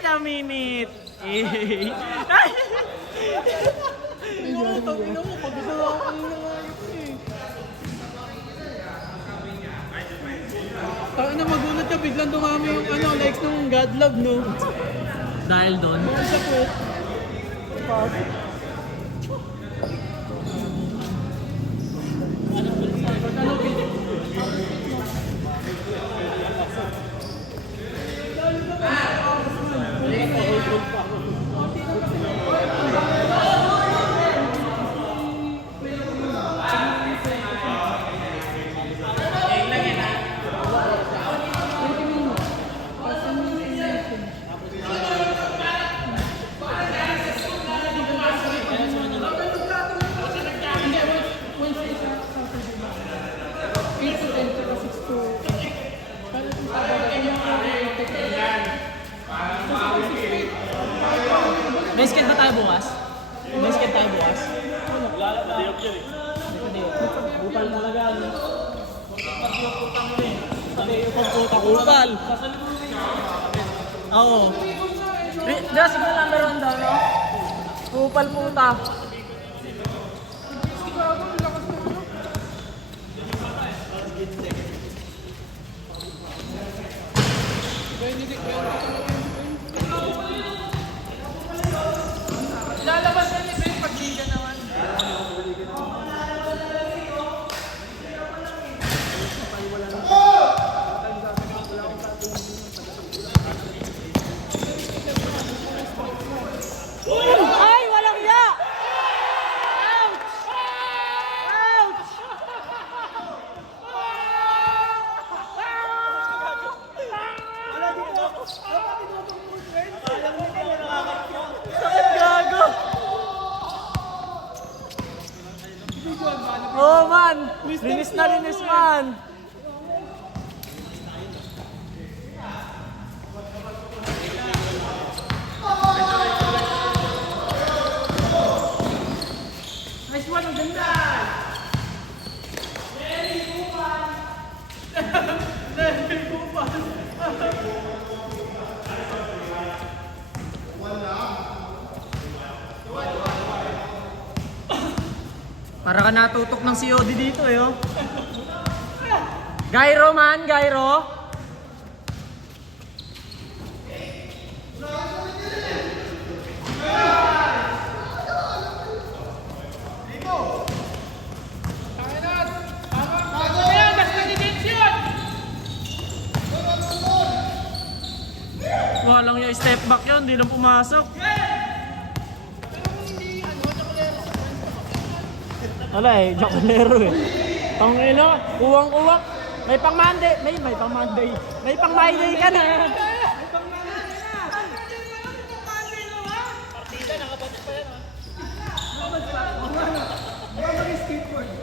in a minute. Tingnan mo, pagdadala ako kanina nga yun eh. Tayo na magulat ka, biglang dumami yung likes ng God Love, no? Dahil doon. Isa po. May skate ba tayo bukas? May skate tayo bukas? Upal talaga. Upal. Oo. Diyan siguro lang meron daw, no? Upal puta. Lalabas na ni Ben pag liga naman. Ay, walang ya! Ouch! Ouch! Sakit gago! Oh man! Linis na linis man! Nice one, ang ganda! Para ka natutok ng COD dito eh, oh. Gyro man, gyro. Walang yung step back yun, hindi na pumasok. Wala eh, Jacolero eh. Tangina, uwang-uwang. May pang Monday, may pang Monday. May pang Monday ka na. Partida, nakabalik pa yan ha.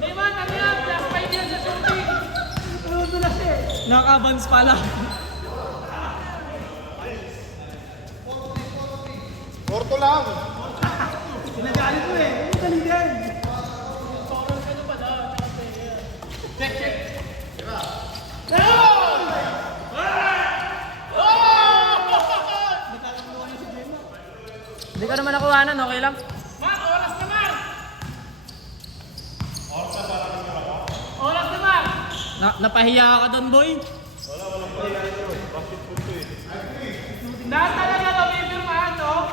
May man, ano yan? Plus 5 yan sa shooting. Dudulas eh. Nakabans pala. Porto lang. Sinagali ko eh. Ano galingan? Check, check. Hindi ka naman nakuhanan, okay lang. Man, oras naman! Oras naman! Napahiya ka doon, boy. Lahat talaga ito, may pirmahan, no?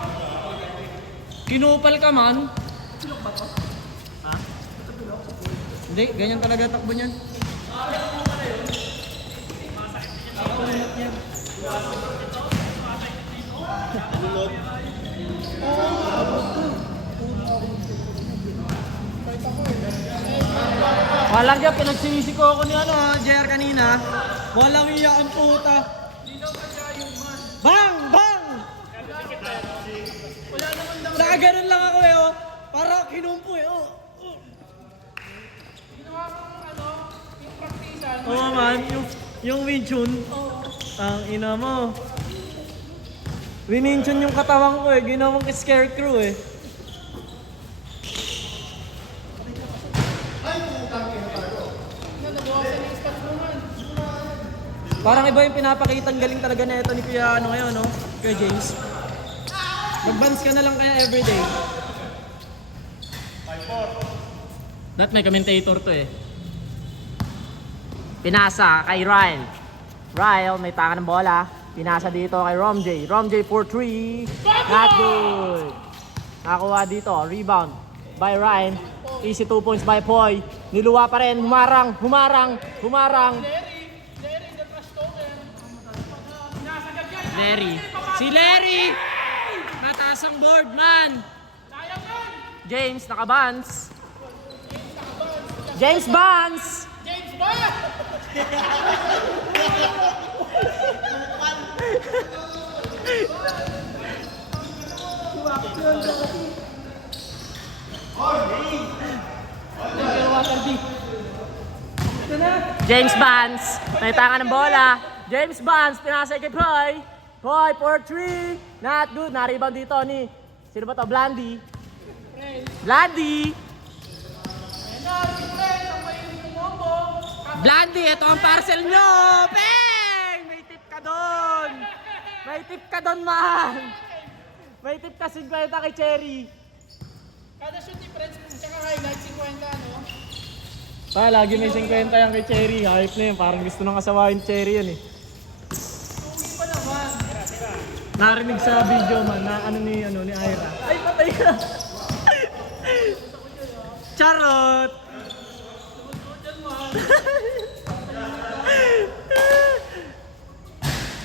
Kinupal ka man. Pilok ba to? Hindi, ganyan talaga takbo niyan. Walang yan, pinagsinisiko ako ni JR kanina. Walang iya ang puta. Bang! Bang! Wala naman daw. Nakaganon lang ako eh, oh. Para kinumpo eh, oh. Ginawa kong yung praktisan. Oo man, yung Wing Chun. Ang ina mo. Wing Chun yung katawan ko eh, ginawang scarecrow eh. Nabawasan yung stats mo man. Parang iba yung pinapakitang galing talaga na ito ni Kuya ngayon, no? Kuya James. Mag-bans ka na lang kaya everyday. That may commentator to eh. Pinasa kay Ryan. Ryan, may taka ng bola. Pinasa dito kay Romj. Romj for 3. Not good. Nakakuha dito. Rebound by Ryan. Easy 2 points by Poy. Niluwa pa rin. Humarang. Larry. Si Larry! Mataas ang board, man! James, naka-bans. James Bans! James Bans, naitaka ng bola. James Bans, pinasa kay Poy. Poy for 3. Not good. Na-rebound dito ni, sino ba to? Blandy. Blandy, ito ang parcel nyo. Peng! May tip ka doon. Man. May tip ka 50 kay Cherry. Kada shoot difference mo, tsaka highlight 50, no? Pa, lagi may 50 yan kay Cherry. Hype na yun. Parang gusto nang asawain Cherry yan eh. Tugi pa naman. Narinig sa video man na ni Ira. Ay, patay ka. Charot.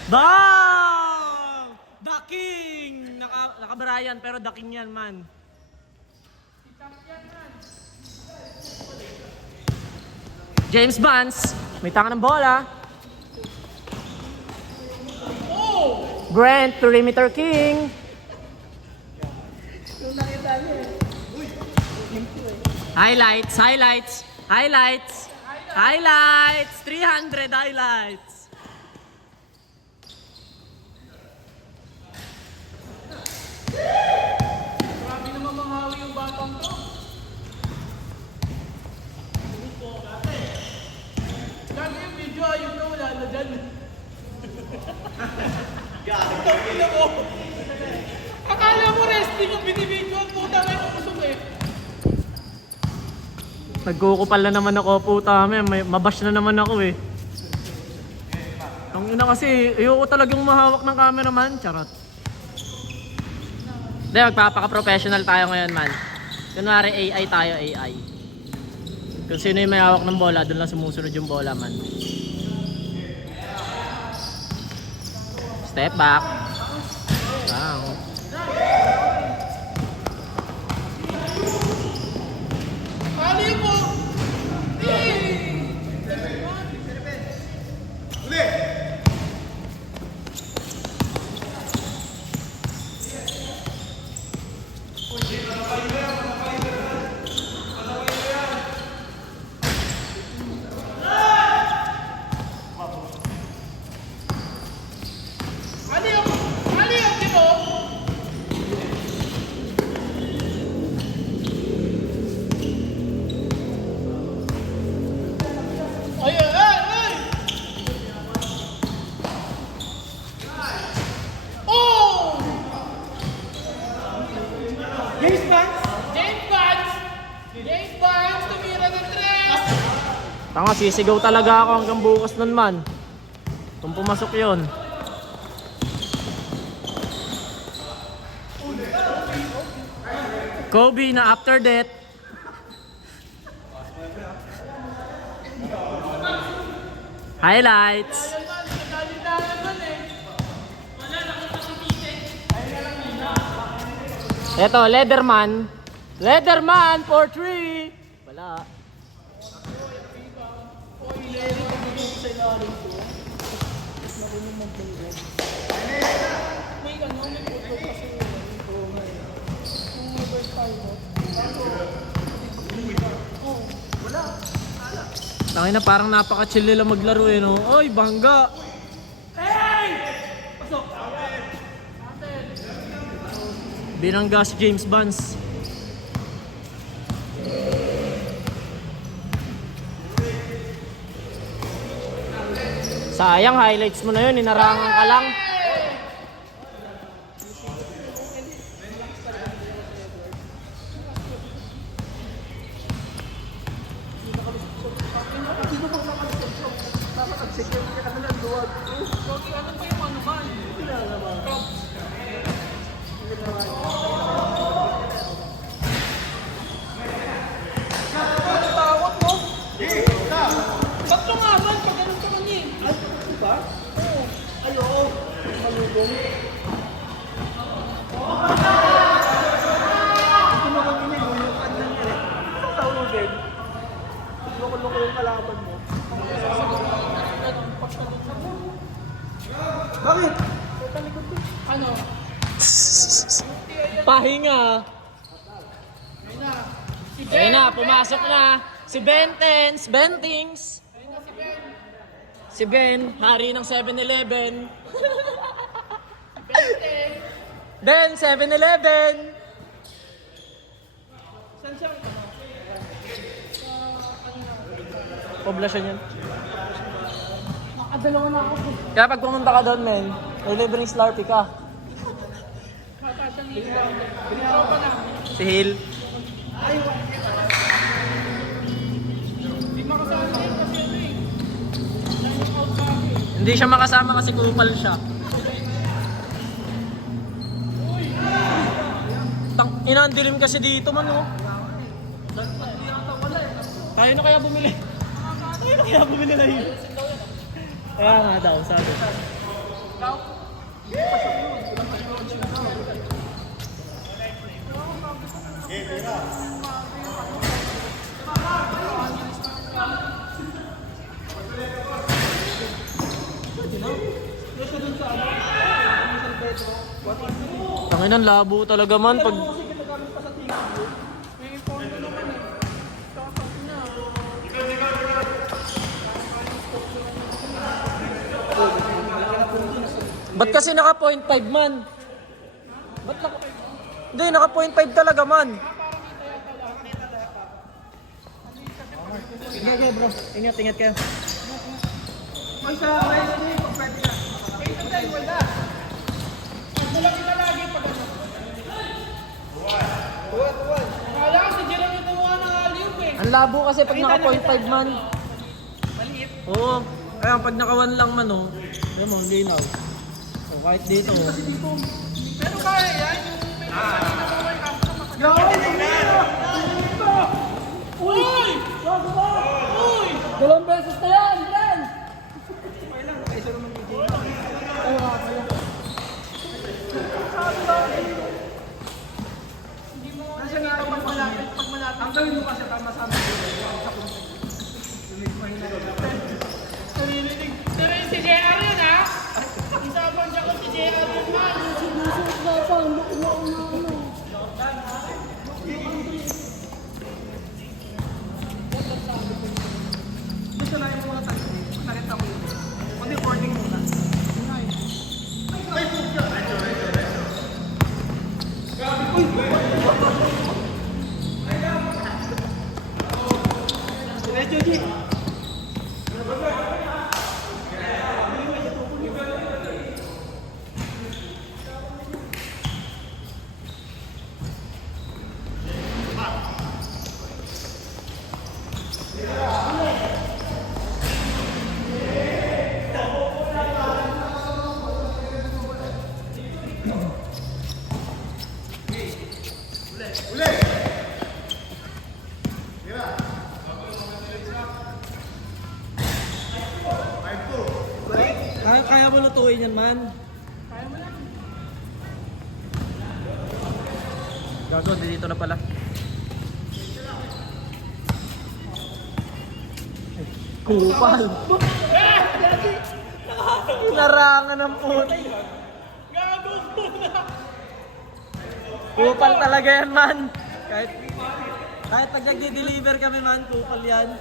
Bang! The King! Naka-Brian pero The King yan man. James Bans, may taka ng bola. Brent, perimeter king. Highlights. 300 highlights. Grabe naman manghawi yung batang to. Lagi yung video, ayun na wala na dyan. Tawin mo. Akala mo wrestling yung binibidyo ang puta ngayon ang usog eh. Nagkukupal na naman ako, puta. May mabash na naman ako eh. Ang ina kasi, ayoko talagang mahawak ng cameraman. Charot. Hindi, magpapaka-professional tayo ngayon, man. Kunwari AI tayo, AI. Kung sino yung may hawak ng bola, doon lang sumusunod yung bola, man. Step back. Wow. Kali mo! James Barnes, tumira ng tres! Tanga, sisigaw talaga ako hanggang bukas nun, man. Kung pumasok yun. Kobe na after that. Highlights. Eto, Leatherman. Leatherman for 3. Wala. Tangin na, parang napaka-chill nila maglaro eh, no? Oy, bangga! Binangga si James Bans. Sayang, highlights mo na yun, inarangan ka lang. Loko-loko yung kalaban mo. Bakit? Ano? Pahinga. Ayun na, pumasok na. Si Bentens, Bentings. Si Ben, hari ng 7-Eleven. Ben, 7-Eleven. Saan siya? Poblasyon yun. Nakadalawa na ako. Kaya pag pumunta ka doon, men, may libreng Slurpee ka. Kakasang ikaw. Binaraw pa na. Si Hill. Hindi makasama yun kasi ano eh. Line out ka eh. Hindi siya makasama kasi kupal siya. Tang ina, ang dilim kasi dito man, oh. Tayo na kaya bumili. Tayo na kaya bumili na yun. Kaya nga daw, sabi. Tanginan, labo talaga man pag... May phone na naman eh. Kakasang na. Ba't kasi naka 0.5 man? Ba't naka... Hindi, naka 0.5 talaga man. Sige, bro. Ingat, ingat kayo. May sa may hindi ko pwede na. May sa tayo wala. Malaki na lagi pag ano. Tuwa. Akala ko si Jeremy tuwa ng aliw eh. Ang labo kasi pag naka 0.5 man. Maliit. Oo. Kaya pag naka 1 lang man, oh. Alam mo, hindi na. So, kahit dito, oh. Kasi dito. Pero kaya yan. Yung may kanina mo may kapsa makakita. Uy! Uy! 2 beses na yan, Ben! Nasa nga pag malapit. Ang gawin mo kasi tama sa amin. Naririnig. Pero yung si JR yun ha? Isapan siya ko si JR yun man. Gusto na yung mga tayo. Nakita mo yun. Kundi boarding muna. Medyo di. Kaya mo lutuin yan, man. Kaya mo lang. Gago, dito na pala. Kupal. Larangan ng puti. Gago ko na. Kupal talaga yan, man. Kahit pag nagdi-deliver kami, man, kupal yan.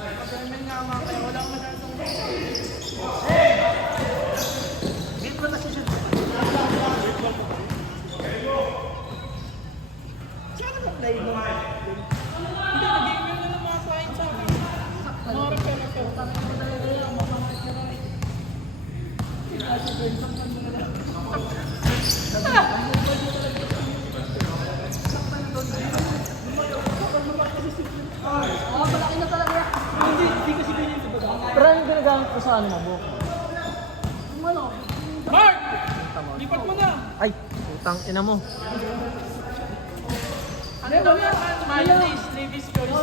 Pagkamin nga mga kaya wala masyadong. Game ko na siya. Saan na play mo? Hindi, nag-game yun na ng mga client sa akin. Mga repair. Hindi kasi ganyan sa baga. Pero ano ginagamit ko sa ano mo, buhok? Mark! Lipat mo na! Ay, putang ina mo. Ano daw yan? Mayonnaise, Levi's choice.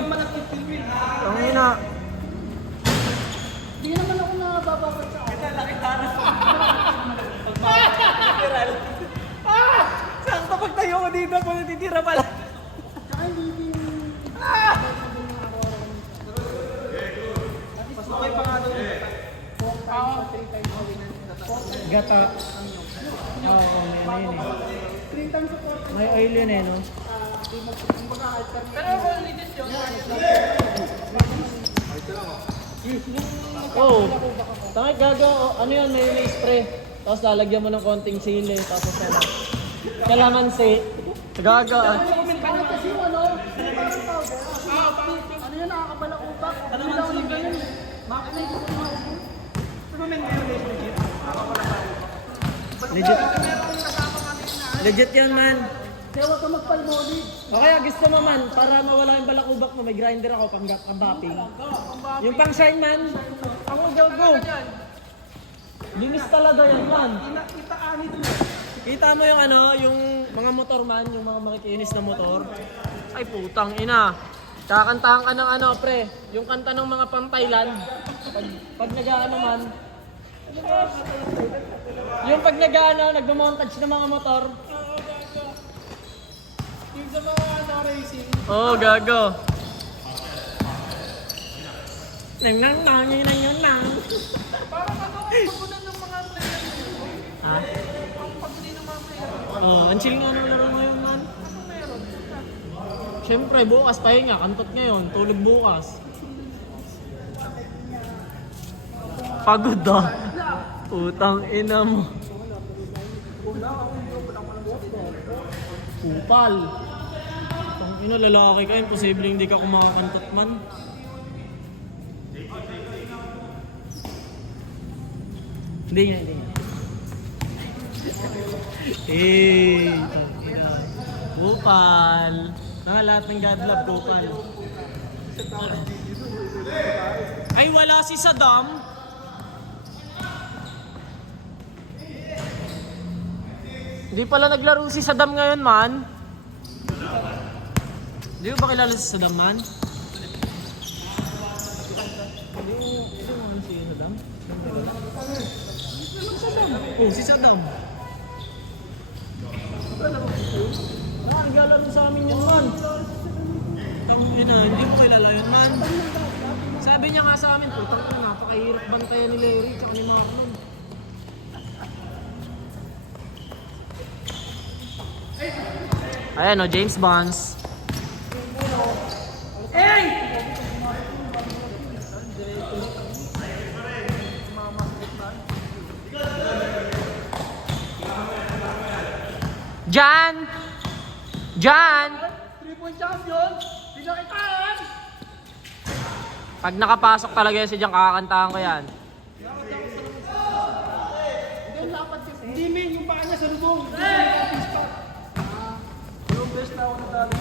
laki. Ang ina. Hindi naman ako nabababad sa akin. Sakto pagtayo ko dito, kung natitira pala. Tsaka hindi din... Pasukay pa nga doon. 4 times o 3 times a week. Gata. Oo, may yun eh. 3 times o 4 times. May oil yun eh, no? Pero ako legit yun. Oo. Tangay gaga, ano yun, may spray. Tapos lalagyan mo ng konting sili, tapos ano. Kalamansi. Gaga. Bakit kasi yung ano? Parang powder. Ano yun, nakakabalak utak. Hindi lang ako ganun. Makina yung gusto mo. Pero may legit. Legit. Legit yan, man. Kaya huwag ka magpalmoli. O kaya gusto mo man, para mawala yung balakubak mo, may grinder ako pang bapping. Yung pang shine man, ako gago. Linis talaga yan man. Kita mo yung ano, yung mga motor man, yung mga makikinis na motor. Ay putang ina. Kakantahan ka ng ano pre, yung kanta ng mga pang-Thailand. Pag nag-ano man. Yung pag nag-ano, nagmamontage ng mga motor. Yung sa mga ano, racing. Oo, oh, gago. Nang. Parang ano, pagulan ng mga player. Ha? Ang pagulan ng mga player. Oh, ang chill nga ng laro ngayon, man. Ano meron? Siyempre, bukas pahinga. Kantot ngayon. Tulog bukas. Pagod ah. Utang ina mo. Kupal. Utang ina, lalaki ka. Imposible hindi ka kumakakantot man. Hindi nga. Eh, kupal. Lahat ng God love, kupal. Ay, wala si Saddam. Hindi pala naglaro si Saddam ngayon, man. Hindi mo ba kilala si Saddam, man? Hindi mo si Saddam? Oh, si Saddam. Naglalaro sa amin yun, man. Ang ina, hindi mo kilala yun, man. Sabi niya nga sa amin, putang ina, napakahirap bantayan ni Larry tsaka ni Macron. Ayan o, James Bonds. Jan! 3-point champion. Pinakitaan. Pag nakapasok talaga yan si Jan, kakakantahan ko yan. Hindi, lapat kasi. Hindi men, yung paa niya sa lubong. Yung best na ako nadali.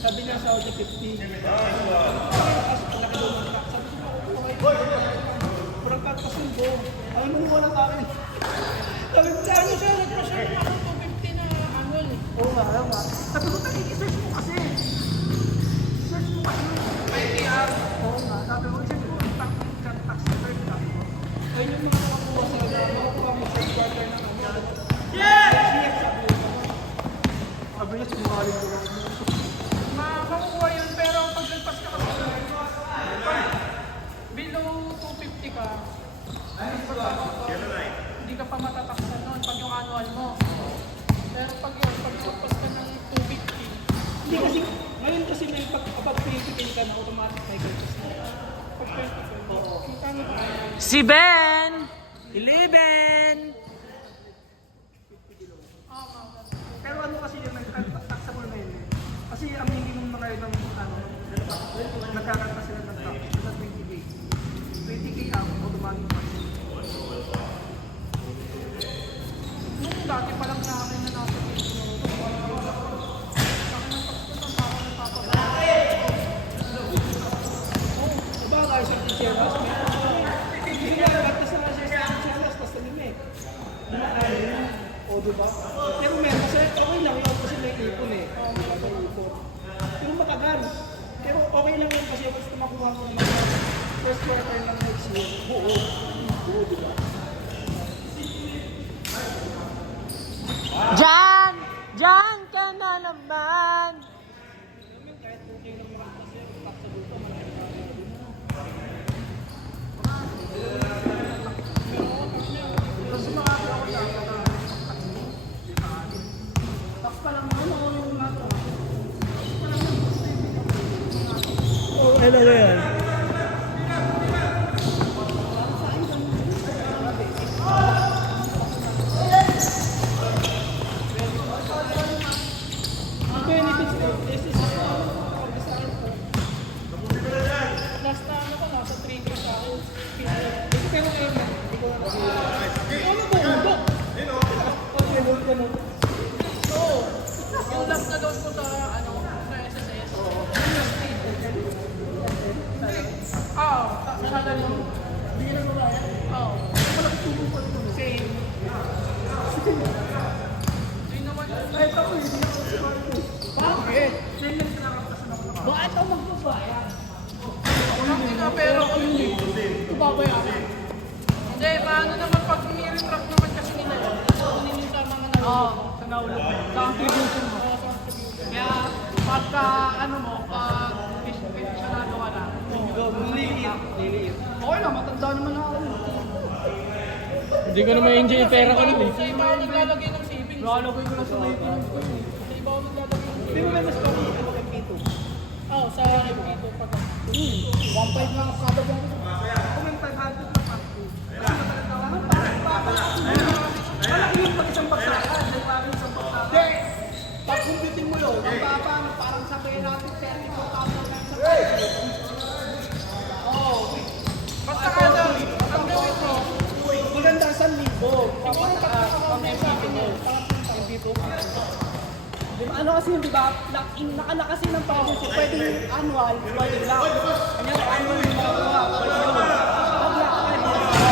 Sabi niya sa Audi 50. Parang kakasubo. Ang nunguha ng akin. Sabi ko sa ano siya, nagpa-share na ako 250 na annual. Oo nga. Sabi ko, search mo kasi. Search mo kasi. ITR. Oo nga. Sabi ko, search mo. Tax search ka. Ayun yung mga nakakuha sa nakakuha mo sa quarter ng ano. Yes! Sabi niya, sumali ko lang. Makukuha yun, pero pag nagpas ka kasi below 250 ka, hindi ka pa matataksan nun pag yung annual mo. Pero pag nagpas ka ng 250, hindi kasi, ngayon kasi may pag 20k ka na automatic may purchase na. Pag 20k, yung kano pa. Si Ben! 11! Pero ano kasi yung taxable na yun eh. Kasi ang minimum mga yun ng ano, nagkakanta sila ng tax, sa 20k. 20k up, automatic tax. Nung dati pa lang sa akin na nasa 20k. O, diba? Pero meron kasi okay lang yun kasi may ipon eh. Diba, may ipon. Pero matagal. Pero okay lang yun kasi gusto makuha ko naman sa first quarter lang next year. Oo. Oo, diba? Diyan! Diyan ka na naman! Tapos pa lang ano yung nato. Oh, ano ba yan? Ang benefits ko, this is Last na ano ko, nasa 3 years ako. pero ngayon na. Hindi ko na Ano ba undok? okay, doon ka nun. Oo. Yung last na doon ko sa ano, sa SSS. Oo. Masyada rin. Hindi ka na babayan? Oo. Walang tubo pa ito. Same. Hindi naman. Kahit ako, hindi ako sigurado. Bakit? Bakit ako magbabayad? Ang ina, pero babayaran. Hindi, paano naman pag ni-retract naman kasi nila yun? Kunin yung sa mga nalulog. Oo, sa nalulog. Sa contribution mo. Oo, sa contribution. Kaya pagka ano mo, pag pensionado ka na, Liliit. okay lang, matanda naman ako. Hindi ko na ma-enjoy yung pera ko nun eh. Sa iba ako naglalagay ng savings. Lalagay ko na sa maintenance ko. Sa iba ako naglalagay ng Hindi mo may mas kami ito kay Pito. Oo, sa dito pa to. 1.5 lang kada buwan. Kung may 500 na pa. Malaki yung pag-isang bagsakan. May parang isang bagsakan. Hindi! Pag kumpitin mo yun, ang baba, parang sabihin natin 34,000 lang sa pagkakas. Oo. Basta kada, ang gawin mo, Maganda 1,000. siguro pagkakakaw na sa akin yun, Yung Pito. Diba, ano kasi yun, diba? Nakala kasi ng policy, pwedeng annual, pwedeng lang. Kanya annual yung magawa, pwede yun. Pag lang,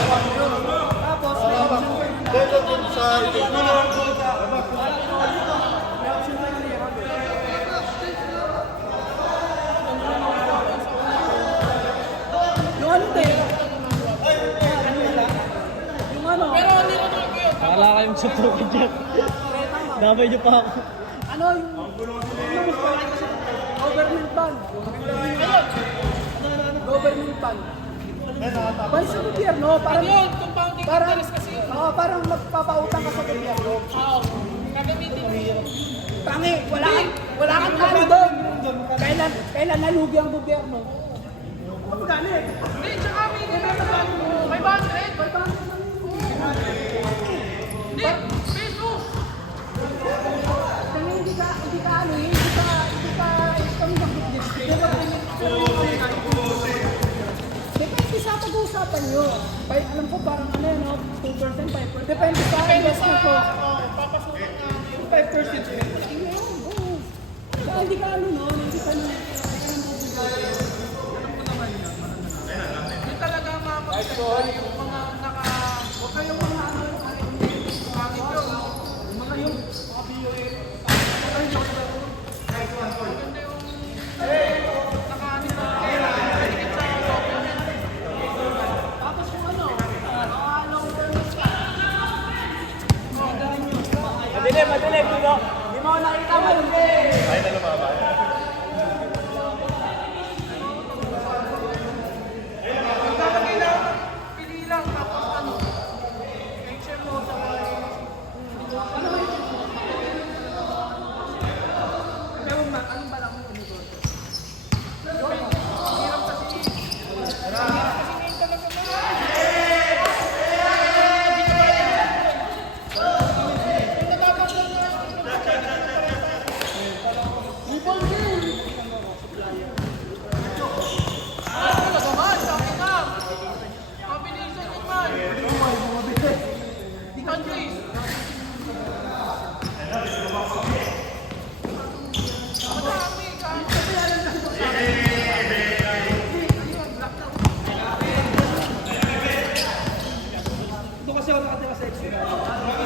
pwede yun. Tapos, may option pa yun. Yung ano din? Yung ano? pero hindi ko naman yun. Akala kayong sutukin dyan. Damay niyo pa ako. Ano yung government bond? Government bond. Ban sa gobyerno, parang Ano yun, compounding parang interest kasi yun. parang magpapautang ka sa gobyerno. Oo, gagamitin mo yun. Tangi, wala kang ano doon. Kailan nalugi ang gobyerno? Magkano eh? Hindi, tsaka may budget. Hindi, pesos. Tangi, hindi ka ano eh, hindi ka kami mag-display. Depende sa pag-uusapan nyo. Alam ko parang ano yun, no? 2%, 5%. Depende sa investment ko. Papasukan na. 5% yun. Oo. Kaya hindi ka ano, no? Hindi ka ano. Hindi talaga mapagkakita yung mga Huwag kayong mga ano, pangit yun. mga yung mga BOA. Maganda yung nakaanit na tikit sa government. Tapos yung ano, long term. Madilim, Dulo. Hindi mo ako nakita, madilim. Maglalagay lang, pili lang, tapos ano, HM mo sa Pero anong balak mo nito? hirap kasi. Kasi ngayon talaga na. Kung natatanggal na lang, Ribon din! Talaga man, sa akin na! Mabilisan din man! Countries! Madami, kahit Ito kasi ako nakatira sa Expo.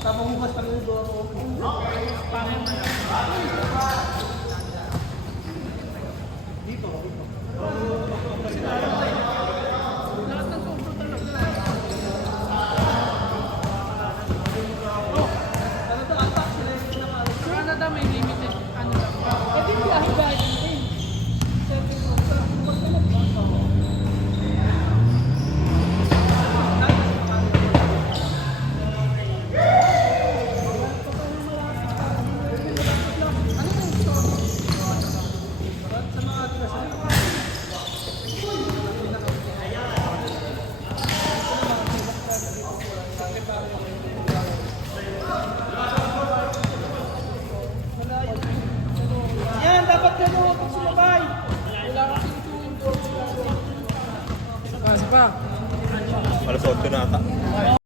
Tapos humas kami yung doon ako. Canada may limited ano lang. Kasi hindi ako galing din. Yan, dapat gano'n kung sumabay. Wala kang tuwing doon. Isa pa. Alas 8 na ata.